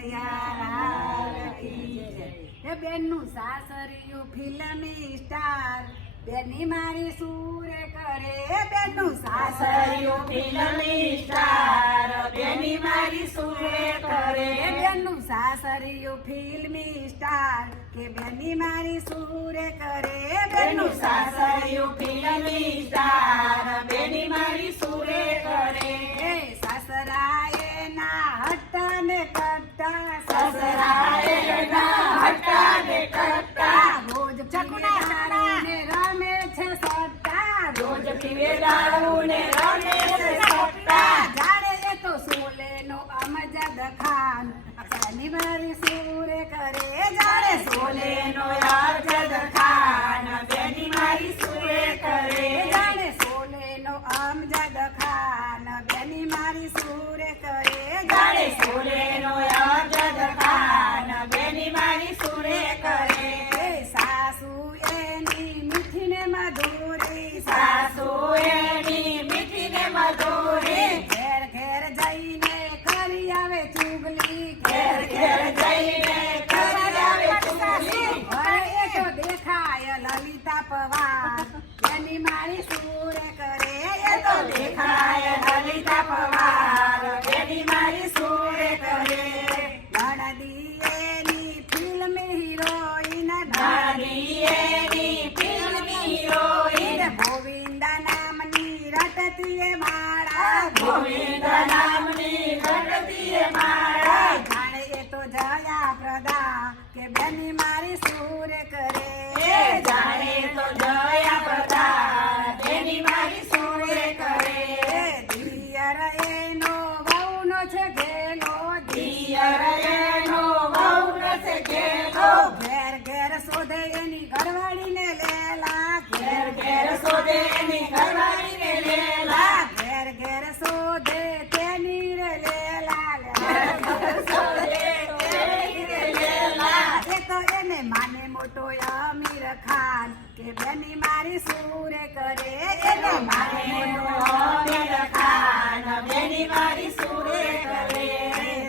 કનૈયા હે બેનનું સાસરિયું ફિલ્મી સ્ટાર બેની મારી સુરે કરે બેનનું સાસરિયું ફિલ્મી સ્ટાર બેની મારી સુરે કરે બેનનું સાસરિયું ફિલ્મી સ્ટાર કે બેની મારી સુરે કરે બેનનું સાસરિયું ફિલ્મી સ્ટાર બેની મારી સુરે કરે સાસરાએ ના હટ્ટા ને કટ્ટા સાસરાએ ના હટ્ટા ને કટ્ટા રોજ ચકુના હારાને રમે છે સટ્ટા રોજ પીવે દારૂ ને રમે છે સટ્ટા જાણે એ તો સોલેનો અમજદ ખાન બેની મારી સુરે કરે જાણે સોલેનો અમજદ ખાન બેની મારી સુરે કરે જાણે સોલેનો અમજદ ખાન બેની મારી સુરે કરે જાણે સોલેનો અમજદ ખાન બેની મારી સુરે કરે સાસુ એની મીઠી ને મધુરી સાસુ એની મીઠી ને મધુરી ઘેર ઘેર જઈને કરી આવે ચુગલી ઘેર ઘેર જઈને કરી આવે ચુગલી હવે એ તો દેખાય લલિતા પવાર બેની મારી સુરે કરે એ તો દેખાય લલિતા પવાર બેની મારી સુરે કરે નણદી એની ફિલ્મ હિરોઈન નણદી એની ફિલ્મ હિરોઈન ગોવિંદા નામની રટતીએ માળા ગોવિંદા નામની રટતીએ માળા જાણે એ તો જયા પ્રદા કે બેની મારી સુરે કરે જાણે તો જયા પ્રદા બેની મારી સુરે કરે દિયર એનો વહુનો છે ઘેલો દિયર એનો વહુનો છે ઘેલો ઘેર ઘેર શોધે એની ઘરવાળીને લેલા ઘેર ઘેર શોધે એની ઘરવાળીને લેલા ઘેર ઘેર શોધે તેની રે લેલા ઘેર ઘેર શોધે તેની રે લેલા એ તો એને માને મોટો અમીર ખાન કે બેની મારી સુરે કરે એને માને મોટો અમીર ખાન બેની મારી સુરે કરે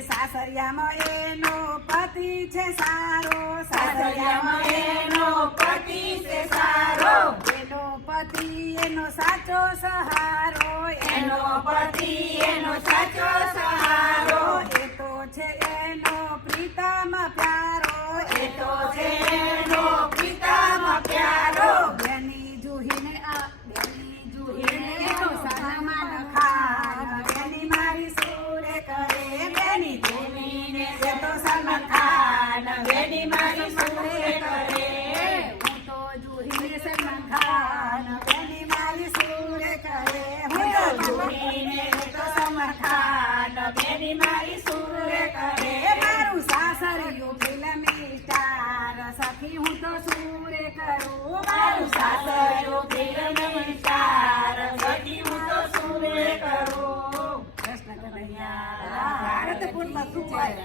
સાસરિયામાં એનો પતિ છે સારો સાસરિયામાં એનો પતિ છે સારો એનો પતિ એનો સાચો સહારો એનો પતિ એનો સાચો સહારો એ તો છે એનો પ્રીતમ પ્યારો એ તો છે એનો પ્રીતમ પ્યારો બેની જુહીને એનો સન્માન ખાન બેની મારી સુરે કરે બેની જુહીને એ તો સન્માન ખાન બેની મારી સુરે કરે હું તો જુહીને સન્માન ખાન બેની મારી સુરે કરે હું તો જુહીને એ તો સન્માન ખાન બેની મારી સુરે કરે મારું સાસરિયું ફિલ્મી સ્ટાર સખી હું તો સુરે કરું મારું સાસરિયું